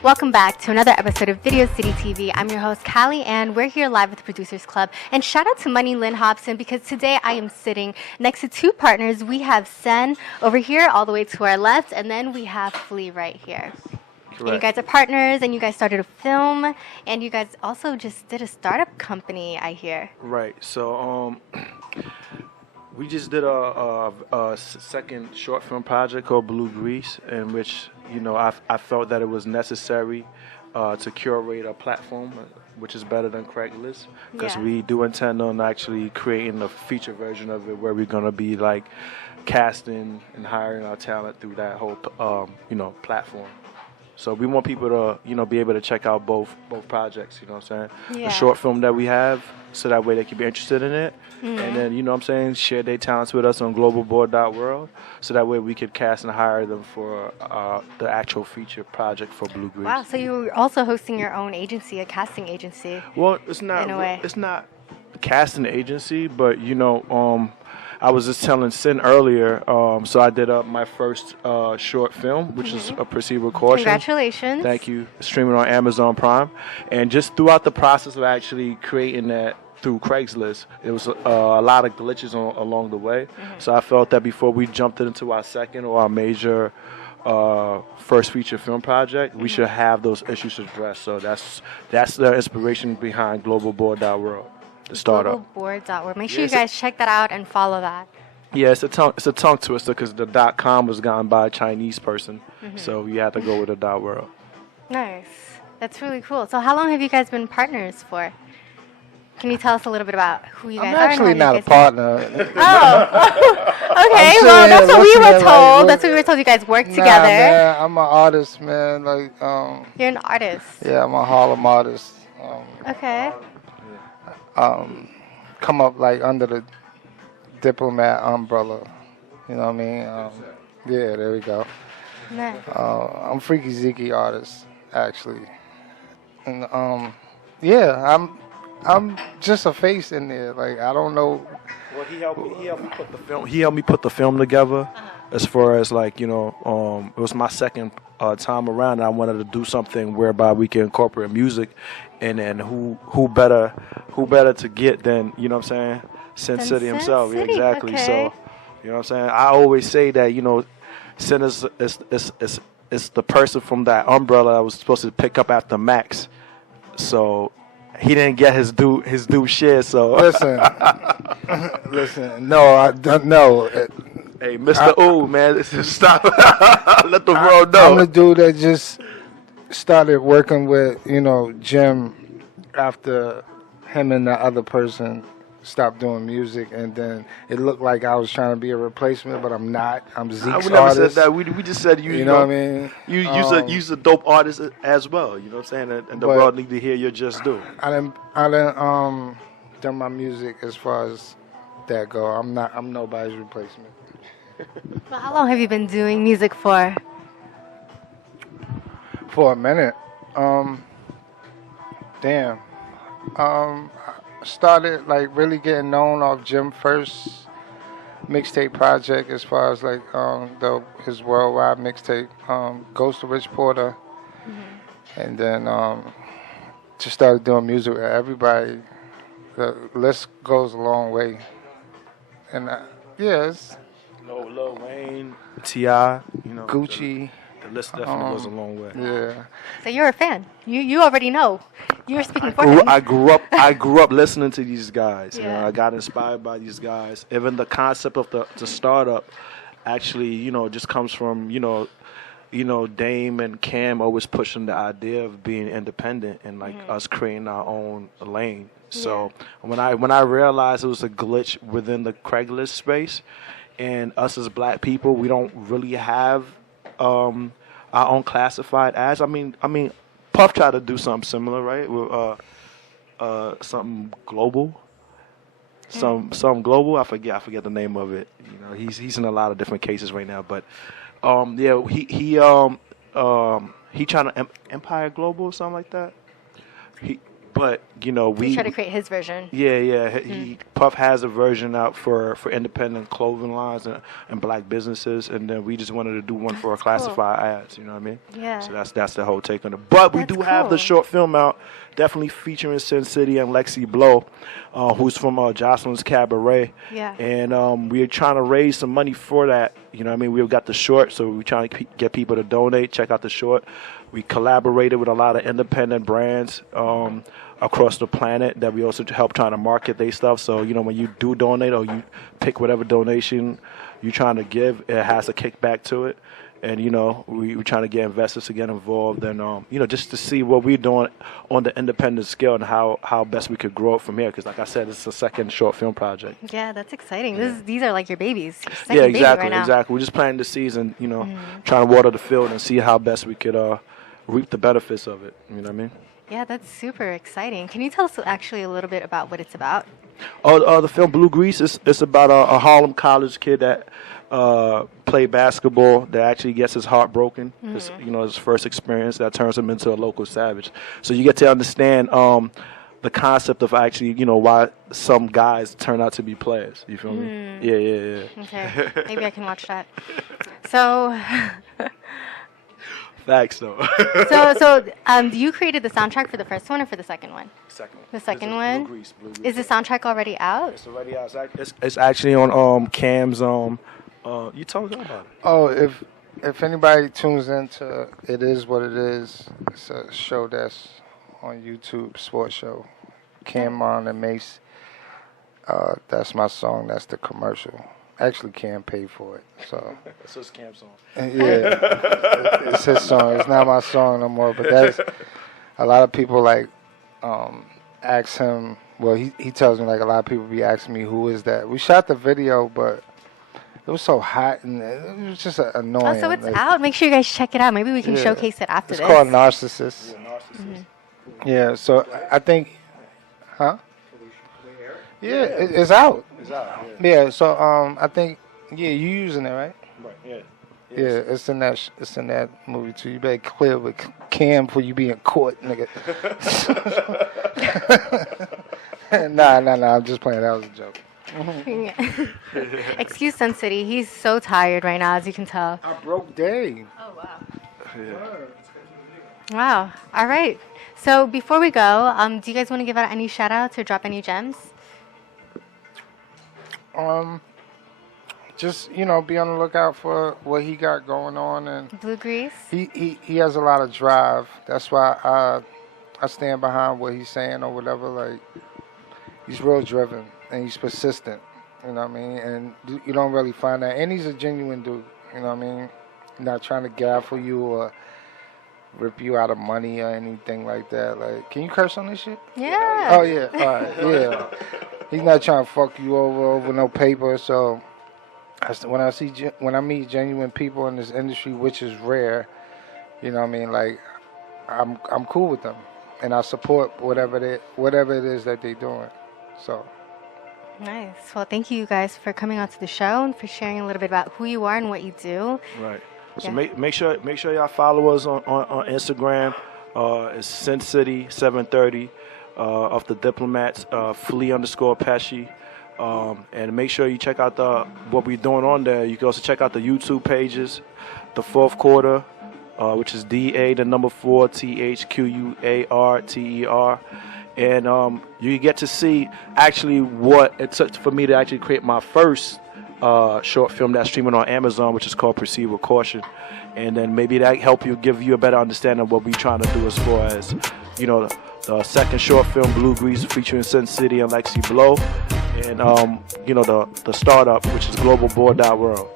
Welcome back to another episode of Video City TV. I'm your host, Callie, and we're here live with the Producers Club. And shout out to Money Lynn Hobson, because today I am sitting next to two partners. We have Sen over here, all the way to our left, and then we have Flea right here. Correct. And you guys are partners, and you guys started a film, and you guys also just did a startup company, I hear. Right. So, we just did a second short film project called Blue Grease, in which, you know, I felt that it was necessary to curate a platform which is better than Craigslist, because we do intend on actually creating a feature version of it where we're going to be like casting and hiring our talent through that whole platform. So we want people to, be able to check out both projects, you know what I'm saying? Yeah. The short film that we have, so that way they can be interested in it. Mm-hmm. And then, you know what I'm saying, share their talents with us on globalboard.world, so that way we could cast and hire them for the actual feature project for Blue Grease. Wow, so you're also hosting your own agency, a casting agency. Well, it's not, in a way. It's not a casting agency, but, I was just telling Sin earlier, so I did my first short film, which is a Proceed with Caution. Congratulations. Thank you. Streaming on Amazon Prime. And just throughout the process of actually creating that through Craigslist, it was a lot of glitches along the way. Mm-hmm. So I felt that before we jumped into our second or our major first feature film project, we should have those issues addressed. So that's the inspiration behind globalboard.world. The startup. Globalboard.org. Make sure you guys check that out and follow that. Yeah, it's a tongue twister because the .com was gotten by a Chinese person, so you have to go with the .world. Nice. That's really cool. So how long have you guys been partners for? Can you tell us a little bit about who you guys are? I'm actually not a partner. Okay. Well, that's what we were told. That's what we were told. You guys work together. Man, I'm an artist, man. You're an artist. Yeah, I'm a Harlem artist. Okay. Come up like under the Diplomat umbrella. You know what I mean? Yeah, there we go. Nice. I'm Freaky Zeke artist, actually. And I'm just a face in there. Like, I don't know. Well, he helped me put the film together. As far as it was my second time around, and I wanted to do something whereby we can incorporate music, and then who better to get than, you know what I'm saying, Sin City himself. City. Exactly. Okay. So, you know what I'm saying, I always say that, Sin is the person from that umbrella I was supposed to pick up after Max. So he didn't get his due share. So listen. No, I don't know. Hey, Mr. Ooh, man, stop. Let the world know. I'm the dude that just started working with, Jim after him and the other person stopped doing music, and then it looked like I was trying to be a replacement, but I'm not. I'm Zeke's artist. We never said that. We just said you know what I mean? You's a dope artist as well. You know what I'm saying? And the world need to hear your just do. I didn't done my music as far as that go. I'm nobody's replacement. Well, how long have you been doing music for? For a minute. Started like really getting known off Jim first mixtape project, as far as his worldwide mixtape, Ghost of Rich Porter, and then just started doing music with everybody. The list goes a long way, and it's Lil Wayne, T.I., Gucci. The list definitely goes a long way. Yeah. So you're a fan. You already know. You're speaking for him. I grew up listening to these guys. Yeah. I got inspired by these guys. Even the concept of the startup actually, just comes from, Dame and Cam always pushing the idea of being independent and us creating our own lane. So when I realized it was a glitch within the Craigslist space, and us as black people, we don't really have our own classified ads. I mean, Puff tried to do something similar, right? With something global, some global. I forget the name of it. He's in a lot of different cases right now. But he trying to Empire Global or something like that. But we try to create his version. Yeah. Puff has a version out for independent clothing lines and black businesses, and then we just wanted to do one for our classified ads. You know what I mean? Yeah. So that's the whole take on it. But we do have the short film out, definitely featuring Sin City and Lexi Blow, who's from Jocelyn's Cabaret. Yeah. And we're trying to raise some money for that. You know what I mean? We've got the short, so we're trying to get people to donate. Check out the short. We collaborated with a lot of independent brands across the planet that we also help trying to market their stuff. So, when you do donate or you pick whatever donation you're trying to give, it has a kickback to it. And, we're trying to get investors to get involved and, just to see what we're doing on the independent scale and how best we could grow it from here. Because, like I said, it's a second short film project. Yeah, that's exciting. These are like your babies. Your second Yeah, baby exactly, right now. exactly. We're just planting the seeds and, trying to water the field and see how best we could reap the benefits of it. You know what I mean? Yeah, that's super exciting. Can you tell us actually a little bit about what it's about? The film Blue Grease it's about a Harlem college kid that played basketball that actually gets his heart broken. His first experience that turns him into a local savage. So you get to understand the concept of actually, why some guys turn out to be players. You feel me? Yeah. Okay, maybe I can watch that. So, Facts though. so you created the soundtrack for the first one or for the second one? Second one. The second one? Blue Grease. Is the soundtrack already out? It's already out. It's actually on Cam's. You told me about it. Oh, if anybody tunes into It Is What It Is, it's a show that's on YouTube, sports show. Cameron and Mace. That's my song. That's the commercial. Actually, Cam paid for it, so. So it's Cam's song. Yeah, it's his song. It's not my song no more. But that's a lot of people ask him. Well, he tells me a lot of people be asking me who is that. We shot the video, but it was so hot and it was just annoying. Oh, so it's out. Make sure you guys check it out. Maybe we can showcase it after it's this. It's called Narcissist. Yeah, Narcissist. Yeah, so I think, huh? Yeah, it's out. It's out. Yeah, so I think you using it, right? Right. Yeah. Yeah, it's in that movie too. You better clear with Cam before you be in court, nigga. Nah. I'm just playing. That was a joke. Excuse Sun City. He's so tired right now, as you can tell. I broke day. Oh wow. Yeah. Wow. All right. So before we go, do you guys want to give out any shout outs or drop any gems? Just be on the lookout for what he got going on, and Blue Grease. he has a lot of drive. That's why I stand behind what he's saying or whatever. He's real driven and he's persistent. You know what I mean? And you don't really find that. And he's a genuine dude. You know what I mean? Not trying to gaffle you or rip you out of money or anything like that. Can you curse on this shit? Yeah. Oh yeah. All right. Yeah. He's not trying to fuck you over no paper. So when I meet genuine people in this industry, which is rare, you know what I mean? I'm cool with them, and I support whatever it is that they're doing. So. Nice. Well, thank you guys for coming on to the show and for sharing a little bit about who you are and what you do. Right. So make sure y'all follow us on Instagram. It's Sin City 730 of the Diplomats. Flea_Pesci. And make sure you check out what we're doing on there. You can also check out the YouTube pages. The Fourth Quarter, which is DA4 THQUARTER. And you get to see actually what it took for me to actually create my first short film that's streaming on Amazon, which is called Proceed with Caution. And then maybe that give you a better understanding of what we're trying to do as far as, the second short film, Blue Grease, featuring Sin City and Lexi Blow. And, the startup, which is globalboard.world.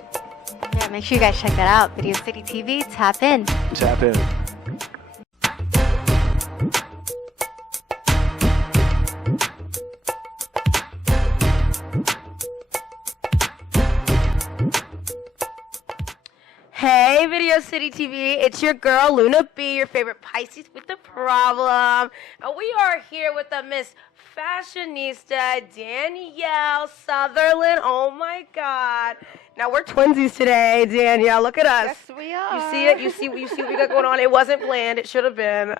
Yeah, make sure you guys check that out. Video City TV, tap in. Tap in. Hey, Video Video City TV. It's your girl, Luna B, your favorite Pisces with the problem. And we are here with the Miss Fashionista, Danielle Sutherland. Oh, my God. Now, we're twinsies today, Danielle. Look at us. Yes, we are. You see it? You see what we got going on? It wasn't planned. It should have been.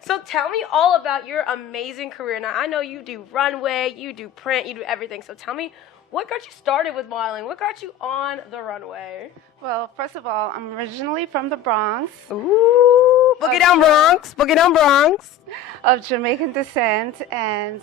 So tell me all about your amazing career. Now, I know you do runway, you do print, you do everything. So tell me, what got you started with modeling? What got you on the runway? Well, first of all, I'm originally from the Bronx, Ooh, boogie down Bronx, boogie down Bronx. of Jamaican descent, and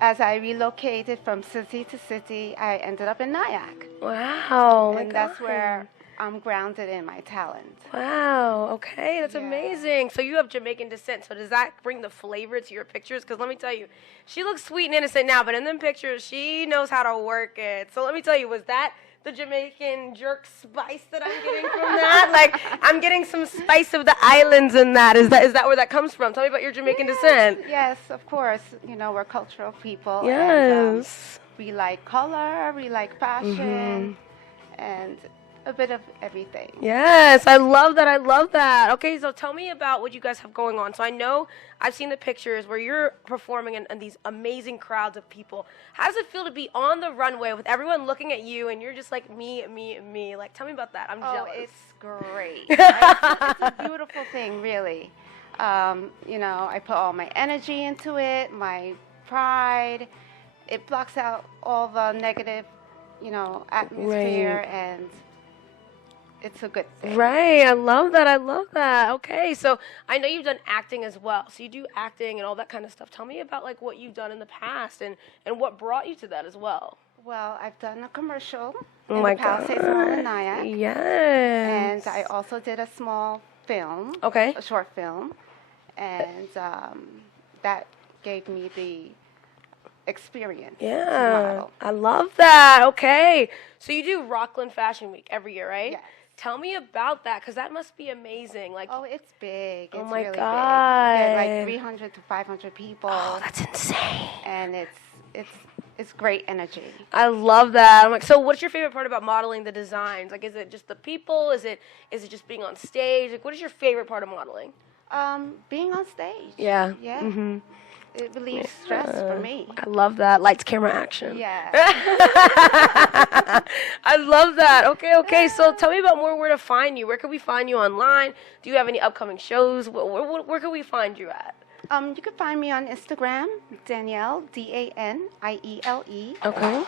as I relocated from city to city, I ended up in Nyack. Wow, And that's where I'm grounded in my talent. Wow, okay, that's Yeah. amazing. So you have Jamaican descent, so does that bring the flavor to your pictures? Because let me tell you, she looks sweet and innocent now, but in them pictures, she knows how to work it. So let me tell you, was that the Jamaican jerk spice that I'm getting from that? Like, I'm getting some spice of the islands in that. Is that where that comes from? Tell me about your Jamaican descent. Yes, of course. You know, we're cultural people. And, Yes. we like color, we like fashion, and a bit of everything. Yes, I love that. I love that. Okay, so tell me about what you guys have going on. So I know I've seen the pictures where you're performing in these amazing crowds of people. How does it feel to be on the runway with everyone looking at you and you're just like me, me, me? Like, tell me about that. I'm Oh, jealous. it's great. It's a beautiful thing, really. You know, I put all my energy into it, my pride. It blocks out all the negative, you know, atmosphere, and it's a good thing. Right, I love that. I love that. Okay, so I know you've done acting as well. So you do acting and all that kind of stuff. Tell me about like what you've done in the past and what brought you to that as well. Well, I've done a commercial Oh in my the Palisades Mall in Nyack, Yes. and I also did a small film, Okay. a short film, and that gave me the experience to Yeah, model. I love that. Okay, so you do Rockland Fashion Week every year, right? Yes. Tell me about that, because that must be amazing. Like, Oh, it's big. It's Oh my really God. big. You get like 300 to 500 people, oh, that's insane. and it's great energy. I love that. I'm like, so what's your favorite part about modeling the designs? Like, is it just the people? Is it just being on stage? Like, what is your favorite part of modeling? Being on stage. Yeah. Yeah. Mm-hmm. It relieves stress for me. I love that. Lights, camera, action. Yeah. I love that. Okay. So tell me about more where to find you. Where can we find you online? Do you have any upcoming shows? Where can we find you at? You can find me on Instagram, Danielle, Daniele Okay.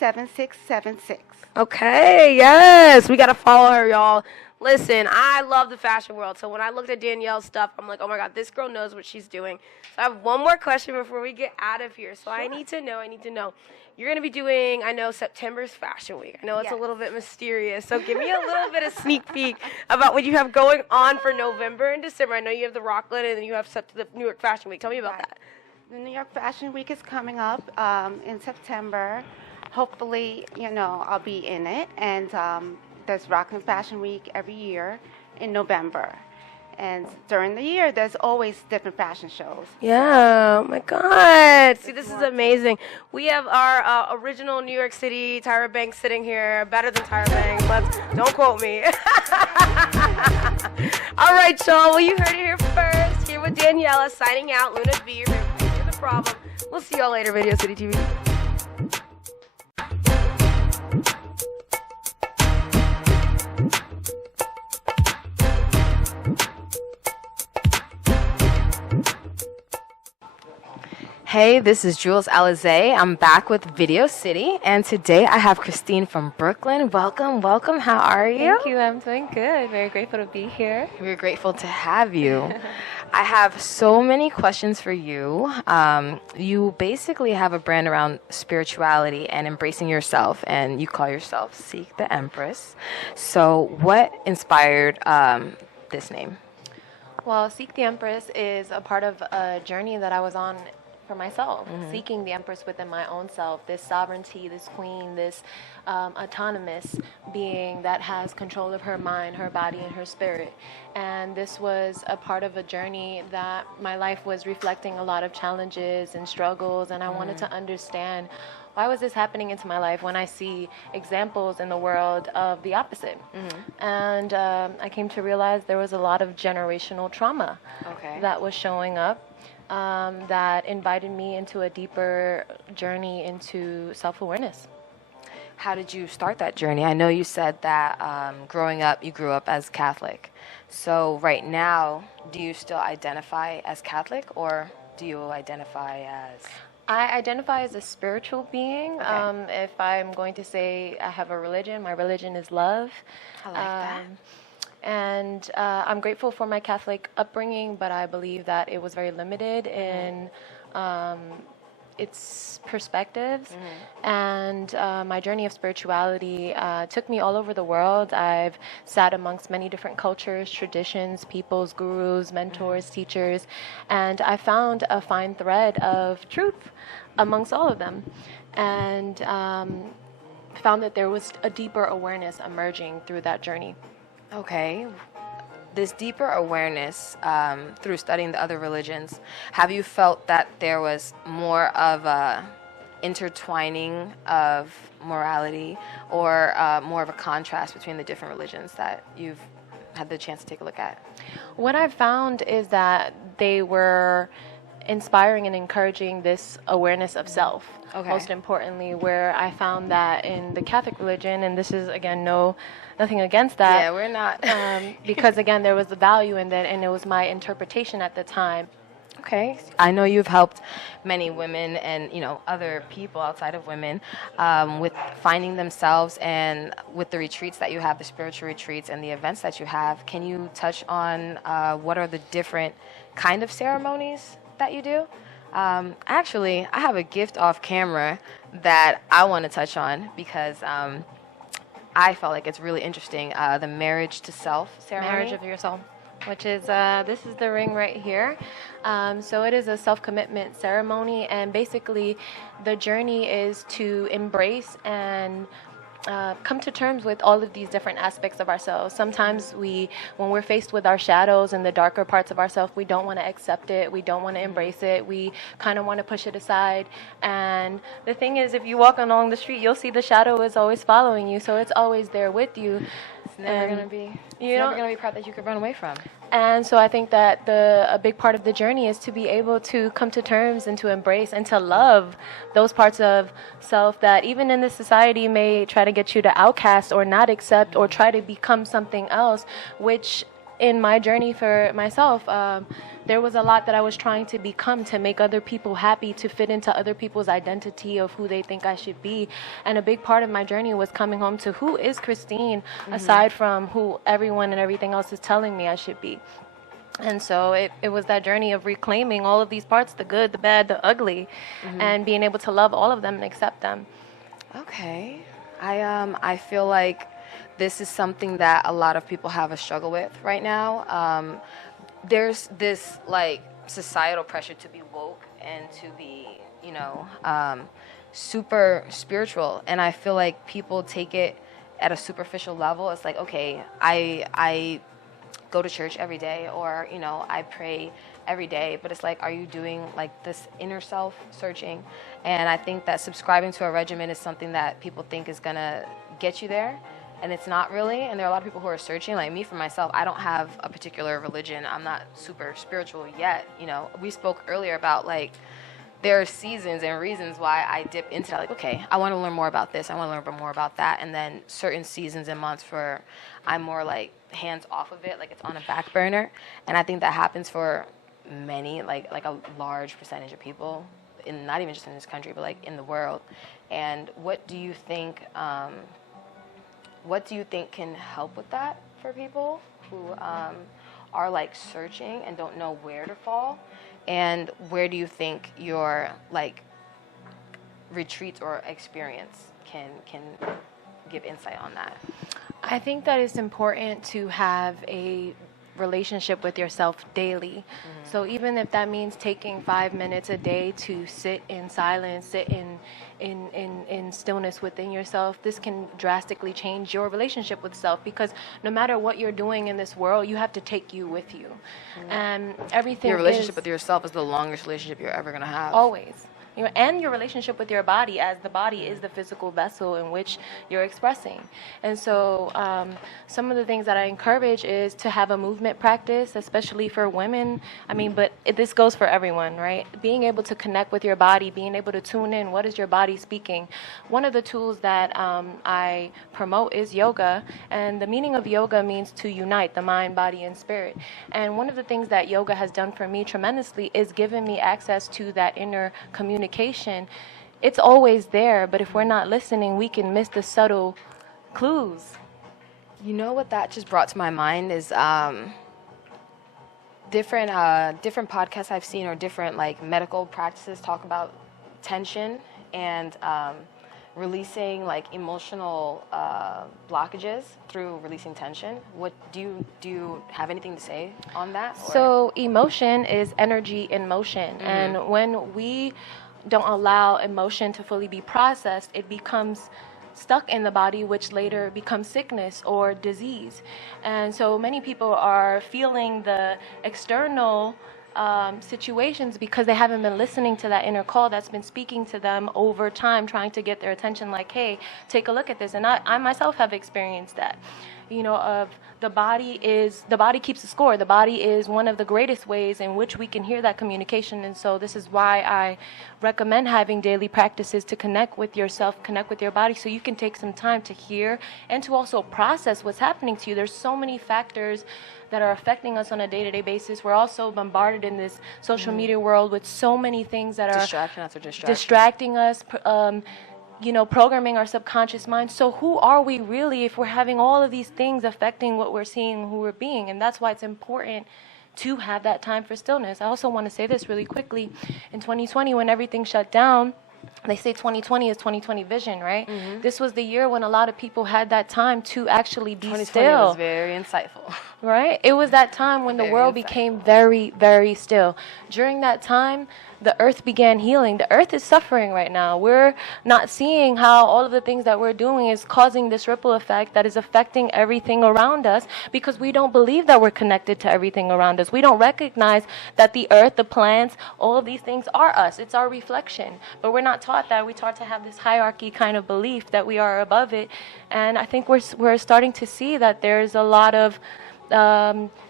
S7676. Okay, yes. We got to follow her, y'all. Listen, I love the fashion world. So when I looked at Danielle's stuff, I'm like, oh my God, this girl knows what she's doing. So I have one more question before we get out of here. So I need to know. You're going to be doing, I know, September's Fashion Week. I know it's a Yes. little bit mysterious. So give me a little bit of sneak peek about what you have going on for November and December. I know you have the Rockland and then you have the New York Fashion Week. Tell me about Right. that. The New York Fashion Week is coming up in September. Hopefully, you know, I'll be in it. And there's Rockland Fashion Week every year in November. And during the year, there's always different fashion shows. Yeah, oh my God. See, this is amazing. We have our original New York City Tyra Banks sitting here, better than Tyra Banks, but don't quote me. All right, y'all. Well, you heard it here first. Here with Daniela signing out. Luna B, your favorite the problem. We'll see y'all later, Video City TV. Hey, this is Jewelz Alize. I'm back with Video City, and today I have Christine from Brooklyn. Welcome. How are you? Thank you. I'm doing good. Very grateful to be here. We're grateful to have you. I have so many questions for you. You basically have a brand around spirituality and embracing yourself, and you call yourself Seek the Empress. So what inspired this name? Well, Seek the Empress is a part of a journey that I was on for myself, seeking the Empress within my own self, this sovereignty, this queen, this autonomous being that has control of her mind, her body, and her spirit. And this was a part of a journey that my life was reflecting a lot of challenges and struggles, and I wanted to understand why was this happening into my life when I see examples in the world of the opposite? And I came to realize there was a lot of generational trauma that was showing up that invited me into a deeper journey into self-awareness. How did you start that journey? I know you said that growing up, you grew up as Catholic. So right now, do you still identify as Catholic, or do you identify as... I identify as a spiritual being. If I'm going to say I have a religion, my religion is love. I like that. And I'm grateful for my Catholic upbringing, but I believe that it was very limited in its perspectives. And my journey of spirituality took me all over the world. I've sat amongst many different cultures, traditions, peoples, gurus, mentors, teachers, and I found a fine thread of truth amongst all of them, and found that there was a deeper awareness emerging through that journey. Okay. This deeper awareness through studying the other religions, have you felt that there was more of a intertwining of morality, or more of a contrast between the different religions that you've had the chance to take a look at? What I've found is that they were inspiring and encouraging this awareness of self. Most importantly, where I found that in the Catholic religion, and this is again nothing against that. Yeah, we're not. Because again, there was a value in that, and it was my interpretation at the time. Okay. I know you've helped many women and, other people outside of women with finding themselves, and with the retreats that you have, the spiritual retreats and the events that you have. Can you touch on what are the different kind of ceremonies that you do? Actually, I have a gift off camera that I want to touch on because I felt like it's really interesting. The marriage to self ceremony. Marriage of your soul, which is, this is the ring right here. So it is a self-commitment ceremony, and basically the journey is to embrace and come to terms with all of these different aspects of ourselves. Sometimes when we're faced with our shadows and the darker parts of ourselves, we don't want to accept it. We don't want to embrace it. We kind of want to push it aside. And the thing is, if you walk along the street, you'll see the shadow is always following you. So it's always there with you. It's never going to be. It's never going to be a part that you could run away from. And so I think that a big part of the journey is to be able to come to terms and to embrace and to love those parts of self that even in this society may try to get you to outcast or not accept or try to become something else, which in my journey for myself, there was a lot that I was trying to become to make other people happy, to fit into other people's identity of who they think I should be. And a big part of my journey was coming home to who is Christine, aside from who everyone and everything else is telling me I should be. And so it was that journey of reclaiming all of these parts, the good, the bad, the ugly, and being able to love all of them and accept them. Okay. I feel like this is something that a lot of people have a struggle with right now. There's this societal pressure to be woke and to be, super spiritual. And I feel like people take it at a superficial level. It's like, okay, I go to church every day, or, I pray every day. But it's like, are you doing this inner self searching? And I think that subscribing to a regimen is something that people think is going to get you there. And it's not really. And there are a lot of people who are searching. Like me, for myself, I don't have a particular religion. I'm not super spiritual yet. We spoke earlier about there are seasons and reasons why I dip into that. Okay, I want to learn more about this. I want to learn more about that. And then certain seasons and months where I'm more hands off of it, it's on a back burner. And I think that happens for many, like a large percentage of people, not even just in this country, but in the world. And what do you think? What do you think can help with that for people who are searching and don't know where to fall? And where do you think your retreats or experience can give insight on that? I think that it's important to have a relationship with yourself daily. So even if that means taking 5 minutes a day to sit in silence, sit in stillness within yourself, this can drastically change your relationship with self, because no matter what you're doing in this world, you have to take you with you. And everything your relationship with yourself is the longest relationship you're ever going to have. Always. and your relationship with your body, as the body is the physical vessel in which you're expressing. And so some of the things that I encourage is to have a movement practice, especially for women. I mean, but this goes for everyone, right? Being able to connect with your body, being able to tune in, what is your body speaking? One of the tools that I promote is yoga, and the meaning of yoga means to unite the mind, body, and spirit. And one of the things that yoga has done for me tremendously is given me access to that inner communication. It's always there, but if we're not listening, we can miss the subtle clues. You know what that just brought to my mind is different podcasts I've seen, or different like medical practices talk about tension and releasing like emotional blockages through releasing tension. What do you have anything to say on that? Or? So emotion is energy in motion, and when we don't allow emotion to fully be processed, it becomes stuck in the body, which later becomes sickness or disease. And so many people are feeling the external situations because they haven't been listening to that inner call that's been speaking to them over time, trying to get their attention, like, hey, take a look at this. And I myself have experienced that. Of the body keeps the score. The body is one of the greatest ways in which we can hear that communication. And so this is why I recommend having daily practices to connect with yourself, connect with your body, so you can take some time to hear and to also process what's happening to you. There's so many factors that are affecting us on a day-to-day basis. We're also bombarded in this social media world with so many things that are distracting us, programming our subconscious mind. So who are we really if we're having all of these things affecting what we're seeing and who we're being? And that's why it's important to have that time for stillness. I also want to say this really quickly. In 2020, when everything shut down, they say 2020 is 2020 vision, right? This was the year when a lot of people had that time to actually be 2020 still. was very insightful. Right? It was that time when the world became very, very still. During that time, the earth began healing. The earth is suffering right now. We're not seeing how all of the things that we're doing is causing this ripple effect that is affecting everything around us, because we don't believe that we're connected to everything around us. We don't recognize that the earth, the plants, all of these things are us. It's our reflection. But we're not taught that. We're taught to have this hierarchy kind of belief that we are above it. And I think we're starting to see that there's a lot of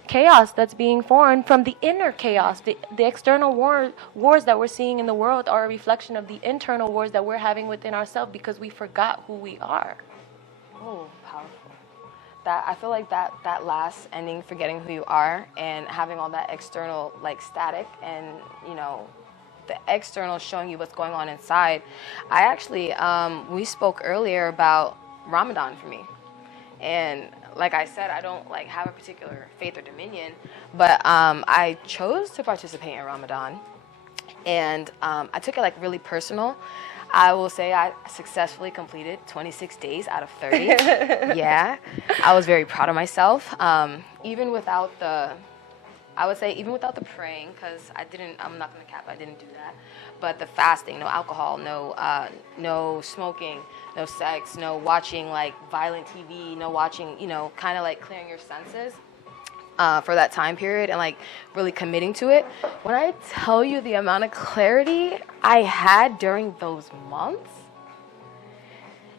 chaos that's being formed from the inner chaos. The external wars that we're seeing in the world are a reflection of the internal wars that we're having within ourselves, because we forgot who we are. Oh, powerful. That I feel like that last ending, forgetting who you are and having all that external like static and the external showing you what's going on inside. I actually we spoke earlier about Ramadan for me, and like I said, I don't like have a particular faith or dominion, but I chose to participate in Ramadan, and I took it like really personal. I will say I successfully completed 26 days out of 30. Yeah, I was very proud of myself, even without the praying, because I'm not gonna cap, I didn't do that. But the fasting, no alcohol, no smoking, no sex, no watching like violent TV, no watching, kind of like clearing your senses for that time period and like really committing to it. When I tell you the amount of clarity I had during those months,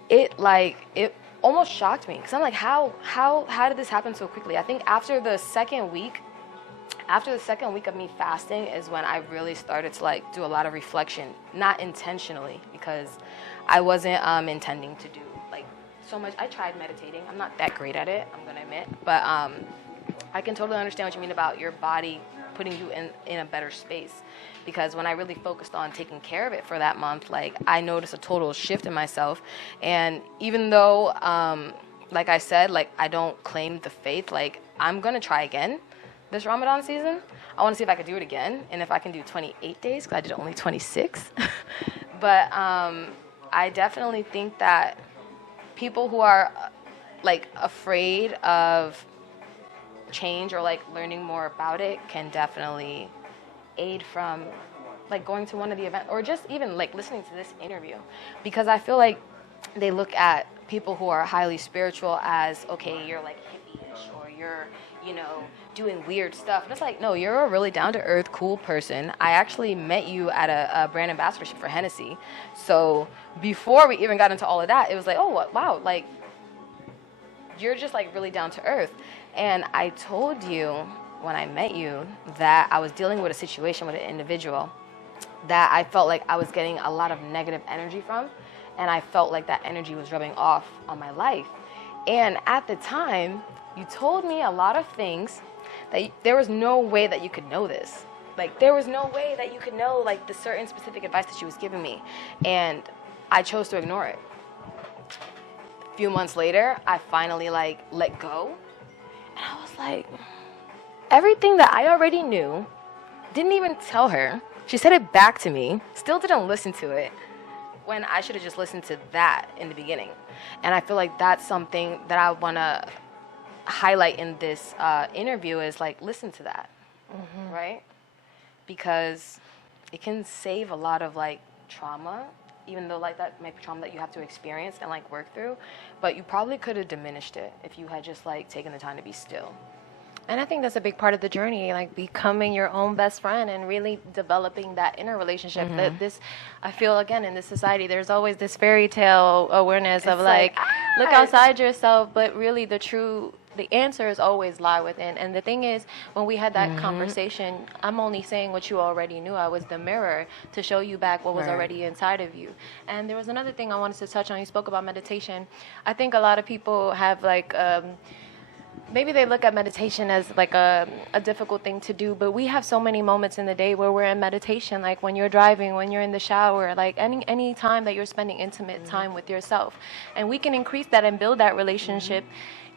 it almost shocked me, because I'm like, how did this happen so quickly? I think after the second week of me fasting is when I really started to like do a lot of reflection, not intentionally, because I wasn't intending to do like so much. I tried meditating. I'm not that great at it, I'm gonna admit, but I can totally understand what you mean about your body putting you in a better space, because when I really focused on taking care of it for that month, like I noticed a total shift in myself. And even though like I said, like I don't claim the faith, like I'm gonna try again this Ramadan season. I want to see if I could do it again, and if I can do 28 days, because I did only 26. But I definitely think that people who are like afraid of change or like learning more about it can definitely aid from like going to one of the events, or just even like listening to this interview, because I feel like they look at people who are highly spiritual as, okay, you're like hippie-ish, or you're doing weird stuff. And it's like, no, you're a really down-to-earth, cool person. I actually met you at a brand ambassadorship for Hennessy. So before we even got into all of that, it was like, oh, wow, like, you're just, like, really down-to-earth. And I told you when I met you that I was dealing with a situation with an individual that I felt like I was getting a lot of negative energy from, and I felt like that energy was rubbing off on my life. And at the time, you told me a lot of things that there was no way that you could know this. Like, there was no way that you could know, like, the certain specific advice that she was giving me. And I chose to ignore it. A few months later, I finally, like, let go. And I was like, everything that I already knew, didn't even tell her. She said it back to me, still didn't listen to it, when I should have just listened to that in the beginning. And I feel like that's something that I want to highlight in this interview is, like, listen to that, right? Because it can save a lot of, like, trauma, even though, like, that might be trauma that you have to experience and, like, work through. But you probably could have diminished it if you had just, like, taken the time to be still. And I think that's a big part of the journey, like becoming your own best friend and really developing that inner relationship. That this, I feel, again, in this society, there's always this fairy tale awareness of like look outside yourself, but really the answers always lie within. And the thing is, when we had that conversation, I'm only saying what you already knew. I was the mirror to show you back what was already inside of you. And there was another thing I wanted to touch on. You spoke about meditation. I think a lot of people have like maybe they look at meditation as like a difficult thing to do, but we have so many moments in the day where we're in meditation, like when you're driving, when you're in the shower, like any time that you're spending intimate time with yourself. And we can increase that and build that relationship.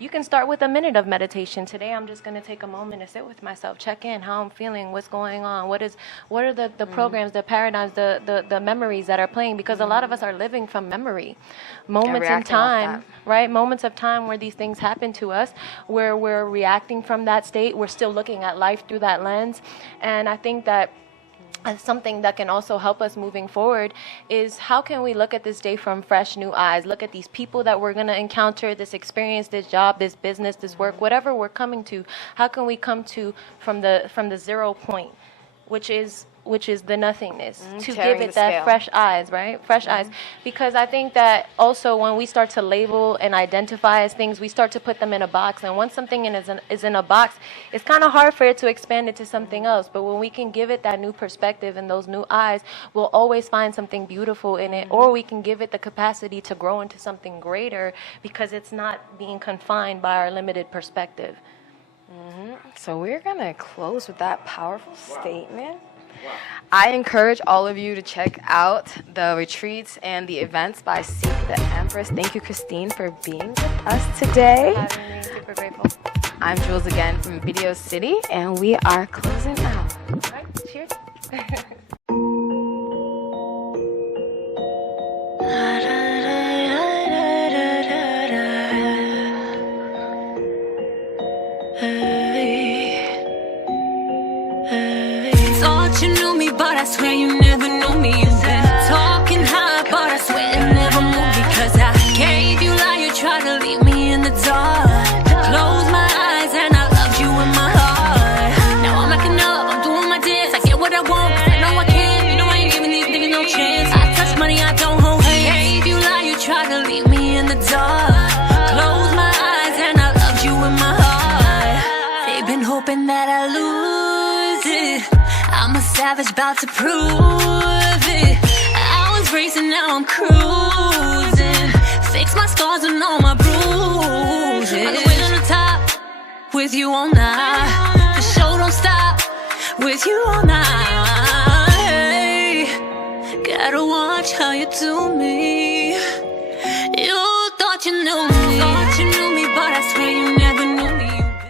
You can start with a minute of meditation. Today, I'm just going to take a moment to sit with myself, check in, how I'm feeling, what's going on, what are the programs, the paradigms, the memories that are playing, because a lot of us are living from memory. Moments in time, right? Moments of time where these things happen to us, where we're reacting from that state. We're still looking at life through that lens. And I think that something that can also help us moving forward is how can we look at this day from fresh new eyes, look at these people that we're going to encounter, this experience, this job, this business, this work, whatever we're coming to, how can we come to from the 0 point, which is the nothingness, to give it that fresh eyes, right? Fresh eyes. Because I think that also when we start to label and identify as things, we start to put them in a box. And once something is in a box, it's kind of hard for it to expand into something else. But when we can give it that new perspective and those new eyes, we'll always find something beautiful in it. Or we can give it the capacity to grow into something greater because it's not being confined by our limited perspective. So we're going to close with that powerful statement. I encourage all of you to check out the retreats and the events by Seek the Empress. Thank you, Christine, for being with us today. Having me, super grateful. I'm Jewelz again from Video City, and we are closing out. All right, cheers. Thought you knew me, but I swear you never knew me. You've been talking high, but I swear it never moved. Because I gave you light, you tried to leave me in the dark. Closed my eyes and I loved you in my heart. Now I'm looking up, I'm doing my dance. I get what I want, I know I can. You know I ain't giving these niggas no chance. I touch money, I don't hold hands. Gave you light, you tried to leave me in the dark. Closed my eyes and I loved you in my heart. They've been hoping that I lose it. I'm a savage, about to prove it. I was racing, now I'm cruising. Fix my scars and all my bruises. On the way to the top, with you all night. The show don't stop, with you all night. Gotta watch how you do me.